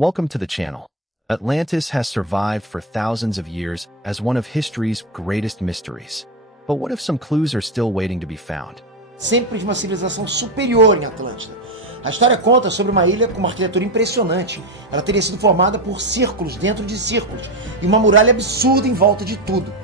Welcome to the channel. Atlantis has survived for thousands of years as one of history's greatest mysteries. But what if some clues are still waiting to be found? Sempre de uma civilização superior em Atlântida. A história conta sobre uma ilha com uma arquitetura impressionante. Ela teria sido formada por círculos dentro de círculos e uma muralha absurda em volta de tudo.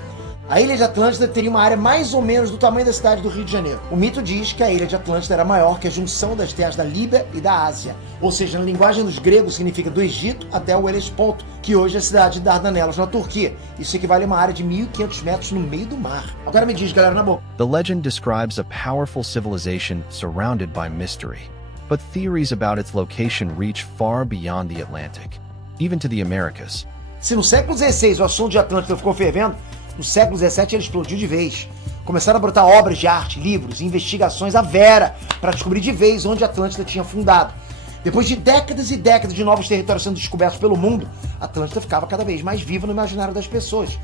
A ilha de Atlântida teria uma área mais ou menos do tamanho da cidade do Rio de Janeiro. O mito diz que a ilha de Atlântida era maior que a junção das terras da Líbia e da Ásia. Ou seja, na linguagem dos gregos significa do Egito até o Helesponto, que hoje é a cidade de Dardanelos, na Turquia. Isso equivale a uma área de 1.500 metros no meio do mar. Agora me diz, galera, na boca. The legend describes a powerful civilization surrounded by mystery. But theories about its location reach far beyond the Atlantic, even to the Americas. Se no século XVI o assunto de Atlântida ficou fervendo, no século XVII ele explodiu de vez. Começaram a brotar obras de arte, livros e investigações à vera para descobrir de vez onde Atlântida tinha fundado. Depois de décadas e décadas de novos territórios sendo descobertos pelo mundo, Atlântida ficava cada vez mais viva no imaginário das pessoas.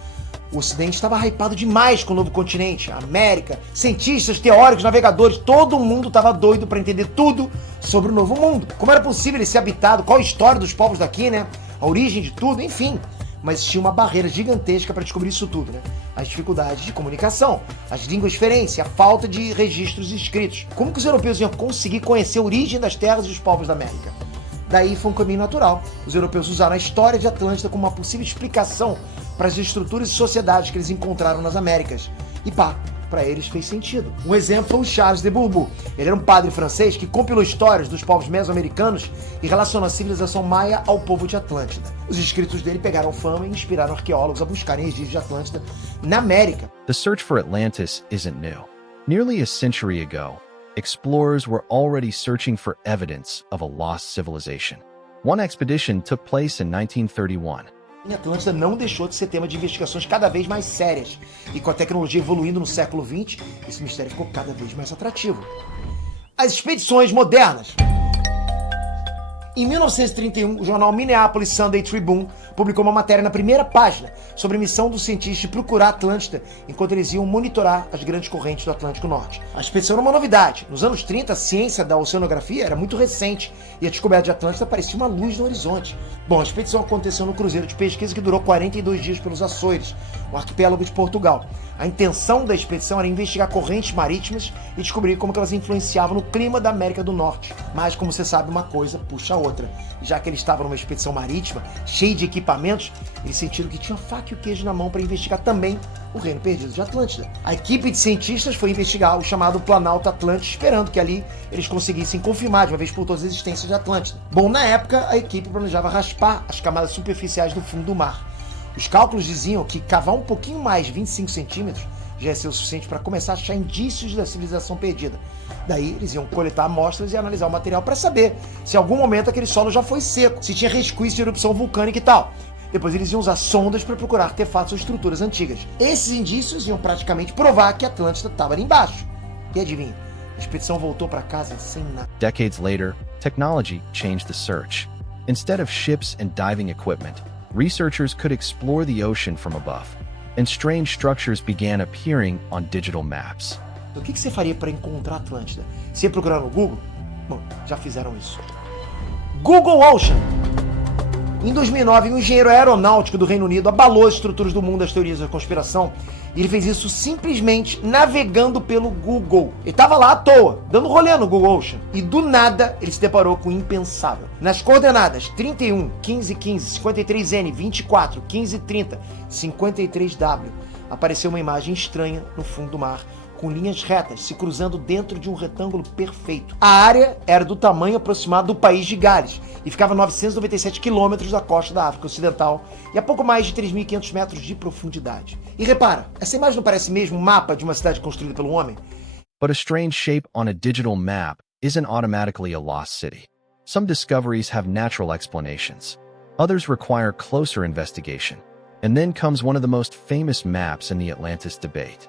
O Ocidente estava hypado demais com o novo continente, a América, cientistas, teóricos, navegadores, todo mundo estava doido para entender tudo sobre o novo mundo. Como era possível ele ser habitado, qual a história dos povos daqui, né? A origem de tudo, enfim. Mas tinha uma barreira gigantesca para descobrir isso tudo, né? As dificuldades de comunicação, as línguas diferentes, a falta de registros escritos. Como que os europeus iam conseguir conhecer a origem das terras e os povos da América? Daí foi um caminho natural. Os europeus usaram a história de Atlântida como uma possível explicação para as estruturas e sociedades que eles encontraram nas Américas. E pá, para eles fez sentido. Um exemplo foi o Charles de Bourbon. Ele era um padre francês que compilou histórias dos povos mesoamericanos e relacionou a civilização maia ao povo de Atlântida. Os escritos dele pegaram fama e inspiraram arqueólogos a buscarem registros de Atlântida na América. The search for Atlantis isn't new. Nearly a century ago, explorers were already searching for evidence of a lost civilization. One expedition took place in 1931. A Atlântida não deixou de ser tema de investigações cada vez mais sérias. E com a tecnologia evoluindo no século XX, esse mistério ficou cada vez mais atrativo. As expedições modernas. Em 1931, o jornal Minneapolis Sunday Tribune publicou uma matéria na primeira página sobre a missão dos cientistas de procurar Atlântida enquanto eles iam monitorar as grandes correntes do Atlântico Norte. A expedição era uma novidade. Nos anos 30, a ciência da oceanografia era muito recente e a descoberta de Atlântida parecia uma luz no horizonte. Bom, a expedição aconteceu no cruzeiro de pesquisa que durou 42 dias pelos Açores, o arquipélago de Portugal. A intenção da expedição era investigar correntes marítimas e descobrir como que elas influenciavam no clima da América do Norte. Mas, como você sabe, uma coisa puxa a outra. Já que eles estavam numa expedição marítima, cheia de equipamentos, eles sentiram que tinha faca e o queijo na mão para investigar também o reino perdido de Atlântida. A equipe de cientistas foi investigar o chamado Planalto Atlântico, esperando que ali eles conseguissem confirmar de uma vez por todas a existência de Atlântida. Bom, na época, a equipe planejava raspar as camadas superficiais do fundo do mar. Os cálculos diziam que cavar um pouquinho mais de 25 centímetros já ia ser o suficiente para começar a achar indícios da civilização perdida. Daí eles iam coletar amostras e analisar o material para saber se em algum momento aquele solo já foi seco, se tinha resquício de erupção vulcânica e tal. Depois eles iam usar sondas para procurar artefatos ou estruturas antigas. Esses indícios iam praticamente provar que a Atlântida estava ali embaixo. E adivinha, a expedição voltou para casa sem nada. Decades later, technology changed the search. Instead of ships and diving equipment, researchers could explore the ocean from above, and strange structures began appearing on digital maps. O que você faria para encontrar a Atlântida? Você ia procurar no Google? Bom, já fizeram isso. Google Ocean! Em 2009, um engenheiro aeronáutico do Reino Unido abalou as estruturas do mundo das teorias da conspiração e ele fez isso simplesmente navegando pelo Google. Ele estava lá à toa, dando rolê no Google Ocean. E do nada, ele se deparou com o impensável. Nas coordenadas 31, 15, 15, 53N, 24, 15, 30, 53W, apareceu uma imagem estranha no fundo do mar, com linhas retas se cruzando dentro de um retângulo perfeito. A área era do tamanho aproximado do país de Gales e ficava a 997 quilômetros da costa da África Ocidental e a pouco mais de 3.500 metros de profundidade. E repara, essa imagem não parece mesmo um mapa de uma cidade construída pelo homem? But a strange shape on a digital map isn't automatically a lost city. Some discoveries have natural explanations. Others require closer investigation. And then comes one of the most famous maps in the Atlantis debate.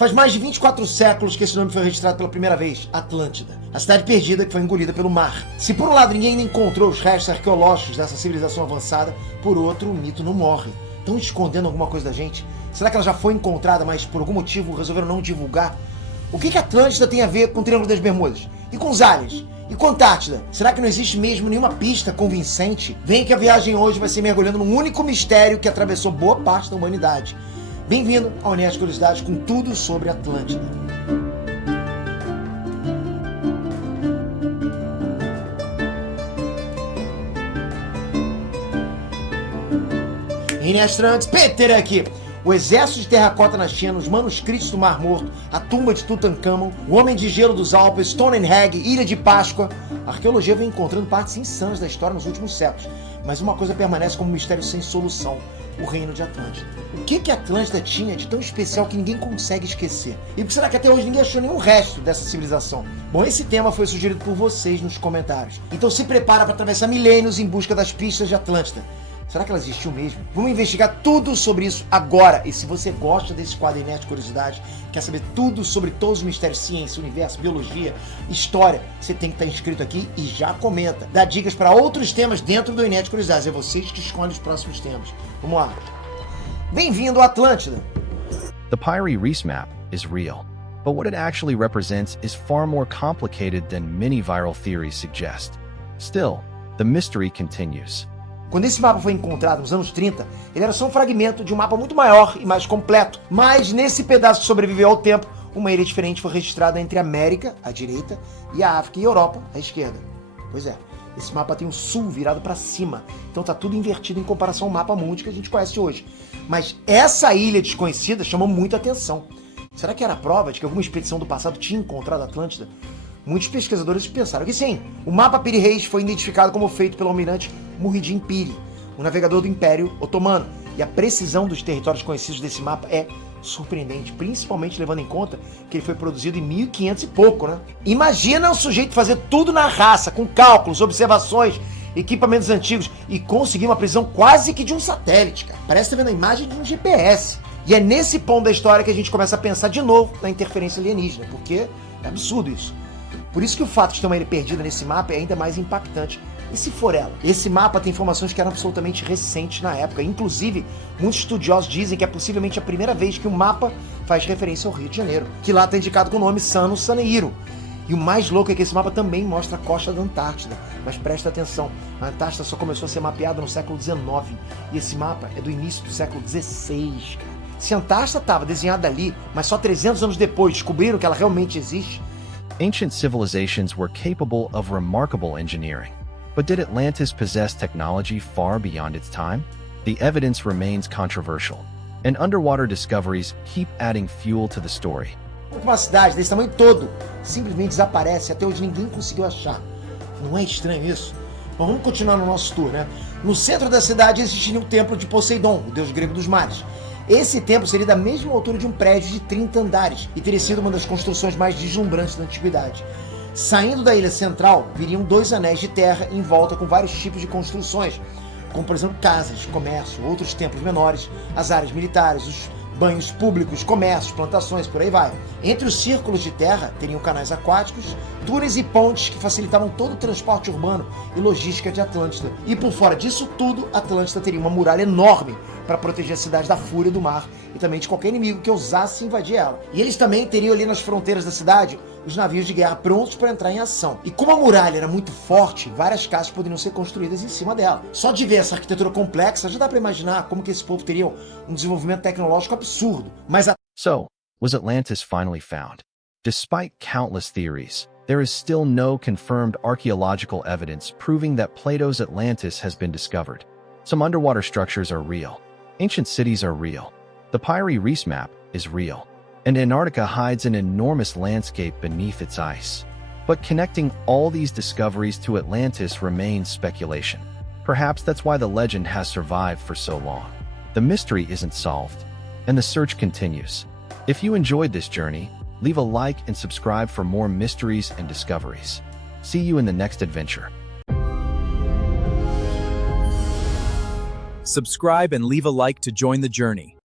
Faz mais de 24 séculos que esse nome foi registrado pela primeira vez, Atlântida, a cidade perdida que foi engolida pelo mar. Se por um lado ninguém ainda encontrou os restos arqueológicos dessa civilização avançada, por outro o mito não morre. Estão escondendo alguma coisa da gente? Será que ela já foi encontrada, mas por algum motivo resolveram não divulgar? O que a Atlântida tem a ver com o Triângulo das Bermudas? E com os aliens? E com Antártida, será que não existe mesmo nenhuma pista convincente? Vem que a viagem hoje vai ser mergulhando num único mistério que atravessou boa parte da humanidade. Bem-vindo ao Nerd Curiosidades com tudo sobre Atlântida. Inestrantes, Peter aqui. O exército de terracota na China, os manuscritos do Mar Morto, a tumba de Tutankhamon, o Homem de Gelo dos Alpes, Stonehenge, Ilha de Páscoa. A arqueologia vem encontrando partes insanas da história nos últimos séculos, mas uma coisa permanece como um mistério sem solução: o reino de Atlântida. O que Atlântida tinha de tão especial que ninguém consegue esquecer? E por que será que até hoje ninguém achou nenhum resto dessa civilização? Bom, esse tema foi sugerido por vocês nos comentários. Então se prepara para atravessar milênios em busca das pistas de Atlântida. Será que ela existiu mesmo? Vamos investigar tudo sobre isso agora. E se você gosta desse quadro Nerd Curiosidade, quer saber tudo sobre todos os mistérios, ciência, universo, biologia, história, você tem que estar inscrito aqui e já comenta. Dá dicas para outros temas dentro do Nerd Curiosidades. É vocês que escolhem os próximos temas. Vamos lá. Bem-vindo à Atlântida. The Piri Reis map is real, but what it actually represents is far more complicated than many viral theories suggest. Still, the mystery continues. Quando esse mapa foi encontrado nos anos 30, ele era só um fragmento de um mapa muito maior e mais completo. Mas nesse pedaço que sobreviveu ao tempo, uma ilha diferente foi registrada entre a América, à direita, e a África e a Europa, à esquerda. Pois é, esse mapa tem o sul virado para cima, então tá tudo invertido em comparação ao mapa mundi que a gente conhece hoje. Mas essa ilha desconhecida chamou muita atenção. Será que era prova de que alguma expedição do passado tinha encontrado a Atlântida? Muitos pesquisadores pensaram que sim. O mapa Piri Reis foi identificado como feito pelo almirante Muhyiddin Piri, o navegador do Império Otomano. E a precisão dos territórios conhecidos desse mapa é surpreendente, principalmente levando em conta que ele foi produzido em 1500 e pouco, né? Imagina um sujeito fazer tudo na raça, com cálculos, observações, equipamentos antigos e conseguir uma precisão quase que de um satélite, cara. Parece que tá vendo a imagem de um GPS. E é nesse ponto da história que a gente começa a pensar de novo na interferência alienígena, porque é absurdo isso. Por isso que o fato de ter uma ilha perdida nesse mapa é ainda mais impactante. E se for ela? Esse mapa tem informações que eram absolutamente recentes na época. Inclusive, muitos estudiosos dizem que é possivelmente a primeira vez que o mapa faz referência ao Rio de Janeiro, que lá está indicado com o nome Sano Saneiro. E o mais louco é que esse mapa também mostra a costa da Antártida. Mas presta atenção, a Antártida só começou a ser mapeada no século XIX. E esse mapa é do início do século XVI. Se a Antártida estava desenhada ali, mas só 300 anos depois descobriram que ela realmente existe, Ancient civilizations were capable of remarkable engineering. But did Atlantis possess technology far beyond its time? The evidence remains controversial, and underwater discoveries keep adding fuel to the story. uma cidade desse tamanho todo simplesmente desaparece, até hoje ninguém conseguiu achar. Não é estranho isso? Mas vamos continuar no nosso tour, né? No centro da cidade existiria o templo de Poseidon, o deus grego dos mares. Esse templo seria da mesma altura de um prédio de 30 andares e teria sido uma das construções mais deslumbrantes da antiguidade. Saindo da ilha central, viriam 2 anéis de terra em volta com vários tipos de construções, como por exemplo casas, comércio, outros templos menores, as áreas militares, os banhos públicos, comércios, plantações, por aí vai. Entre os círculos de terra teriam canais aquáticos, túneis e pontes que facilitavam todo o transporte urbano e logística de Atlântida. E por fora disso tudo, Atlântida teria uma muralha enorme para proteger a cidade da fúria do mar e também de qualquer inimigo que ousasse invadir ela. E eles também teriam ali nas fronteiras da cidade os navios de guerra prontos para entrar em ação. E como a muralha era muito forte, várias casas poderiam ser construídas em cima dela. Só de ver essa arquitetura complexa, já dá para imaginar como que esse povo teria um desenvolvimento tecnológico absurdo. So, was Atlantis finally found? Despite countless theories, there is still no confirmed archaeological evidence proving that Plato's Atlantis has been discovered. Some underwater structures are real. Ancient cities are real. The Piri Reis map is real. And Antarctica hides an enormous landscape beneath its ice. But connecting all these discoveries to Atlantis remains speculation. Perhaps that's why the legend has survived for so long. The mystery isn't solved, and the search continues. If you enjoyed this journey, leave a like and subscribe for more mysteries and discoveries. See you in the next adventure. Subscribe and leave a like to join the journey.